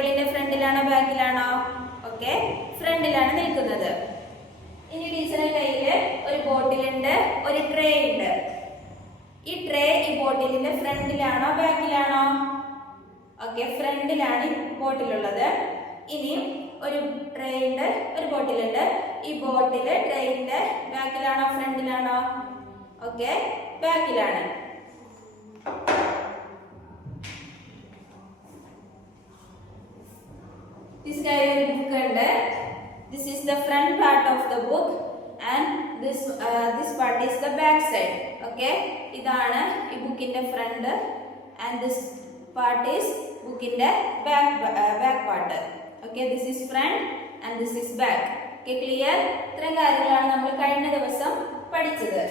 ടേബിളിന്റെ ഫ്രണ്ടിലാണോ ബാക്കിലാണോ? ഓക്കെ, ഫ്രണ്ടിലാണ് നിൽക്കുന്നത്. ഇനി ടീച്ചറുടെ കയ്യില് ഒരു ബോട്ടിലുണ്ട്, ഒരു ട്രേ ഉണ്ട്. ഈ ട്രേ ഈ ബോട്ടിലിന്റെ ഫ്രണ്ടിലാണോ ബാക്കിലാണോ? ഓക്കെ, ഫ്രണ്ടിലാണ് ഈ ബോട്ടിലുള്ളത്. ഇനി ഒരു ട്രേ ഉണ്ട്, ഒരു ബോട്ടിലുണ്ട്. ഈ ബോട്ടില് ട്രേയിന്റെ ബാക്കിലാണോ ഫ്രണ്ടിലാണോ? ഓക്കെ, ബാക്കിലാണ്. This guy ഒരു book ഉണ്ട്. This is the front part of the book and this part is the back side. Okay, ഇതാണ് ഈ ബുക്കിന്റെ front and this part is ബുക്കിന്റെ back part. Okay, this is front and this is back. Okay, clear? ഇത്രയും കാര്യങ്ങളാണ് നമ്മൾ കഴിഞ്ഞ ദിവസം പഠിച്ചത്.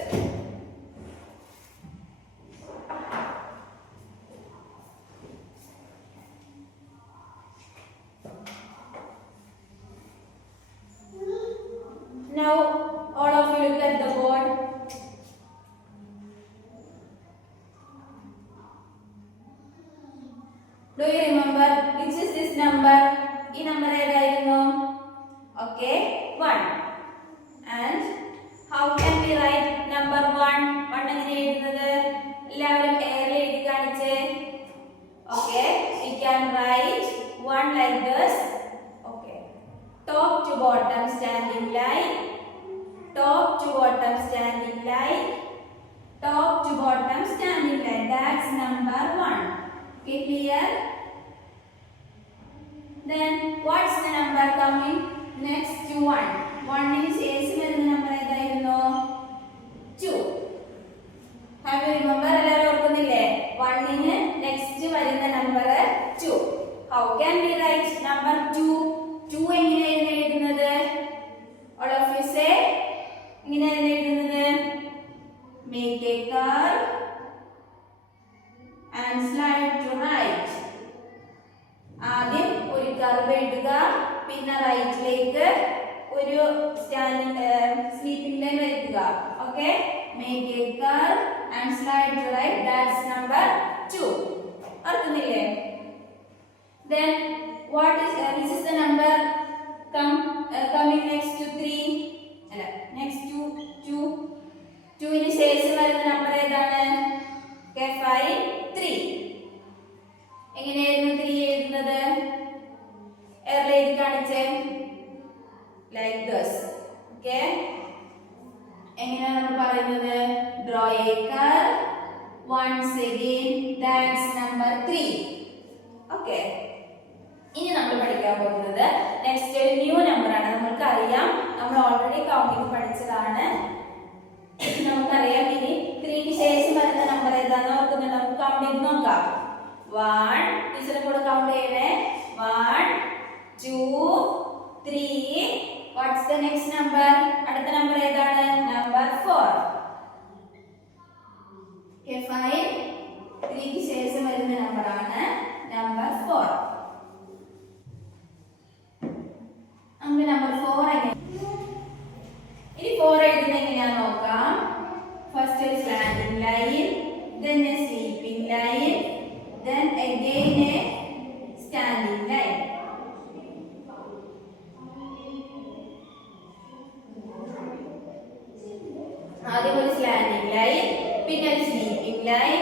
Now all of you look at the board. Do you remember which is this number? ഈ number ഏതായിരുന്നു? Okay, 1. And how can we write number 1? 1 എങ്ങനെ എഴുതുന്നത്? എല്ലാവരും എയറിൽ എഴുതി കാണിച്ചേ. Okay, we can write 1 like this. Okay, top to bottom standing line, top to bottom standing line, top to bottom standing line. That's number 1. Okay, clear? Then what's the number coming next to 1? 1 ന് ശേഷം വരുന്ന number ഏതായിരുന്നു? 2. Have you remember? എല്ലാവരും ഓർക്കുന്നില്ലേ? 1 ന് next വരുന്ന number 2. How can we write number 2? 2 എങ്ങനെയാണ് എഴുതുന്നത്? All of you say, എങ്ങനെയാണ് എഴുതുന്നത്? Make a curve and slide to right. ആദ്യം ഒരു കർവ് എഴുതുക, പിന്നെ റൈറ്റിലേക്ക് ഒരു സ്ലീപ്പിംഗ് ലൈൻ വരയ്ക്കുക. Okay, make a curve and slide to right. That's number 2. ഓർക്കുന്നില്ലേ? Then what is this is the number coming next to 3? അല്ല, next to 2. 2 ന് ശേഷം വരുന്ന നമ്പർ ഏതാണ്? Okay, 5, 3. എങ്ങനെയായിരുന്നു 3 എഴുതുന്നത്? എയറിൽ എഴുതി കാണിച്ചേ. Like this. Okay, എങ്ങനെയാണ് നമ്മൾ പറയുന്നത്? Draw a curve once again. That's number 3. Okay, ഇനി നമ്മൾ പഠിക്കാൻ പോകുന്നത് നെക്സ്റ്റ് ഒരു ന്യൂ നമ്പർ ആണ്. നമ്മൾക്ക് അറിയാം, നമ്മൾ ഓൾറെഡി കൗണ്ടിങ് പഠിച്ചതാണ്. നമുക്കറിയാം ഇനി 3 ന് ശേഷം വരുന്ന നമ്പർ ഏതാണെന്ന് ഓർക്കുന്നുണ്ട്. നമുക്ക് കൗണ്ട് ചെയ്ത് നോക്കാം. 1, ടീച്ചറെ കൂടെ കൗണ്ട് ചെയ്യണേ. 1, 2, 3. What's the next number? അടുത്ത നമ്പർ ഏതാണ്? നമ്പർ 4. Okay, 5. 3 ക്ക് ശേഷം വരുന്ന നമ്പറാണ് നമ്പർ 4. നമുക്ക് നമ്പർ 4 എങ്ങനെ? ഇനി 4 എഴുതുന്നത് എങ്ങനെയാണെന്ന് നോക്കാം. ഫസ്റ്റ് ഒരു slanting line, then a sleeping line, then again a standing line. ആദ്യം ഒരു സ്ലാൻഡിംഗ് ലൈൻ, പിന്നെ ഒരു സ്ലീപ്പിംഗ് ലൈൻ,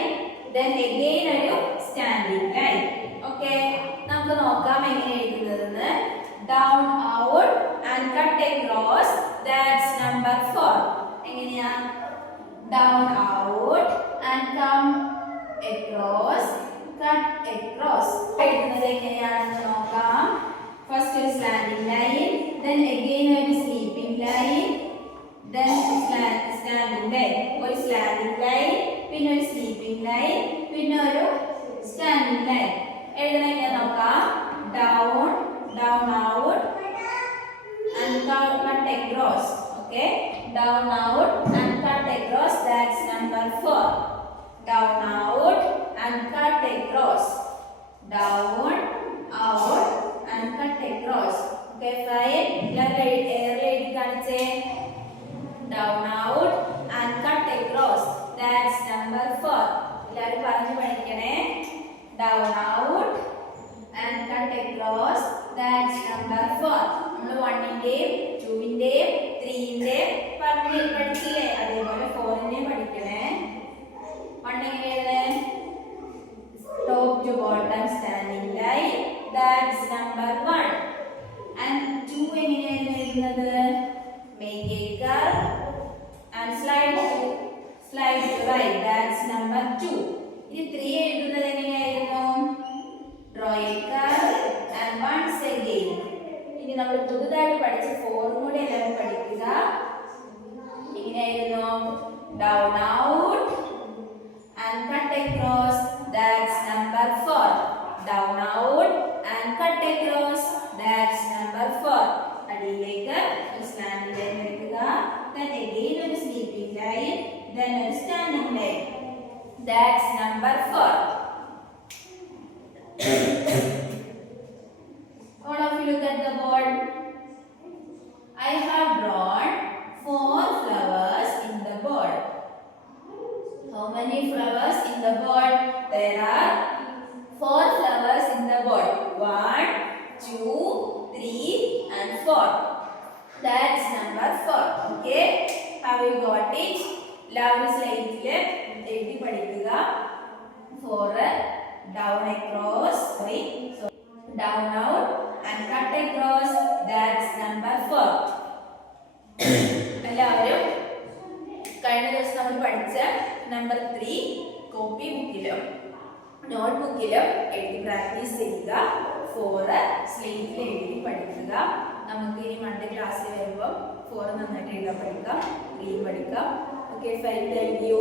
then again ഒരു സ്റ്റാൻഡിംഗ് ലൈൻ. ഓക്കെ, നമുക്ക് നോക്കാം എങ്ങനെ എഴുതുന്നതെന്ന്. Down, out and cut across. That's number 4. എങ്ങനെയാ? Down, out and come across, cut across. എഴുതുന്നത് എങ്ങനെയാണെന്ന് നോക്കാം. ഫസ്റ്റ് ഒരു സ്ലാൻഡിംഗ് ലൈൻ, then again ഒരു sleeping line, then standing line. ഒരു സ്ലാൻഡിംഗ് ലൈൻ, പിന്നെ ഒരു സ്ലീപ്പിംഗ് ലൈൻ, പിന്നെ ഒരു സ്റ്റാൻഡിംഗ് ലൈൻ. എഴുതുന്നത് എങ്ങനെ നോക്കാം. Down, down, out and cut across. across, that's number 4. നമ്മൾ 1-ന്റെയും 2-ന്റെയും 3-ന്റെയും പഠിച്ചില്ലേ, അതേപോലെ 4-ന്റെയും പഠിക്കണേ. 1 എങ്ങനെയാണ്? Top to bottom standing line, that's number 1. And 2 എങ്ങനെയാണ് എഴുതുന്നത്? Make a curve and slide to right, that's number 2. ഇനി 3 എഴുതുന്നത് എങ്ങനെയായിരുന്നു? Draw a curve and once again. ഇനി നമ്മൾ പുതുതായിട്ട് പഠിച്ച 4 കൂടെ എല്ലാവരും പഠിക്കുക. എങ്ങനെയായിരുന്നു? Down out and cut across, that's number 4. Down out and cut across, that's number 4. അടിയിലേക്ക് ഒരു സ്ലാൻഡിംഗ് ലൈൻ എടുക്കുക, then again ഒരു സ്ലീപ്പിംഗ് ലൈൻ, then ഒരു standing line, that's number 4. All of you look at the board. I have drawn 4 flowers in the board. How many flowers in the board? There are 4 flowers in the board. 1, 2, 3 and 4. That's number 4. Okay? Have you got it? Last slide le എഴുതി പഠിക്കുക. 4 down across, so down out and cut across, that's number 4. എല്ലാവരും കഴിഞ്ഞ ദിവസം നമ്മൾ പഠിച്ച number 3 copy ബുക്കിലും not ബുക്കിലും എഴുതി practice ചെയ്യുക. 4 സ്ലേറ്റിൽ എഴുതി പഠിക്കുക. നമുക്ക് ഇനി മൺഡേ ക്ലാസ്സിൽ വരുമ്പോൾ 4 നന്നായിട്ട് എഴുതാൻ പഠിക്കാം, 3 പഠിക്കാം. Okay, fine, thank you.